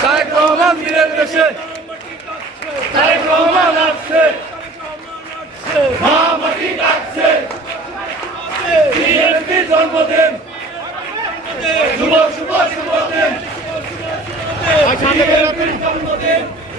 Tayyip Rahman bir elbise. Tayyip Rahman aksı. Mahmutin aksı. Diyelim biz olmadım. Cuma cuma cuma dem. Diyelim biz olmadım.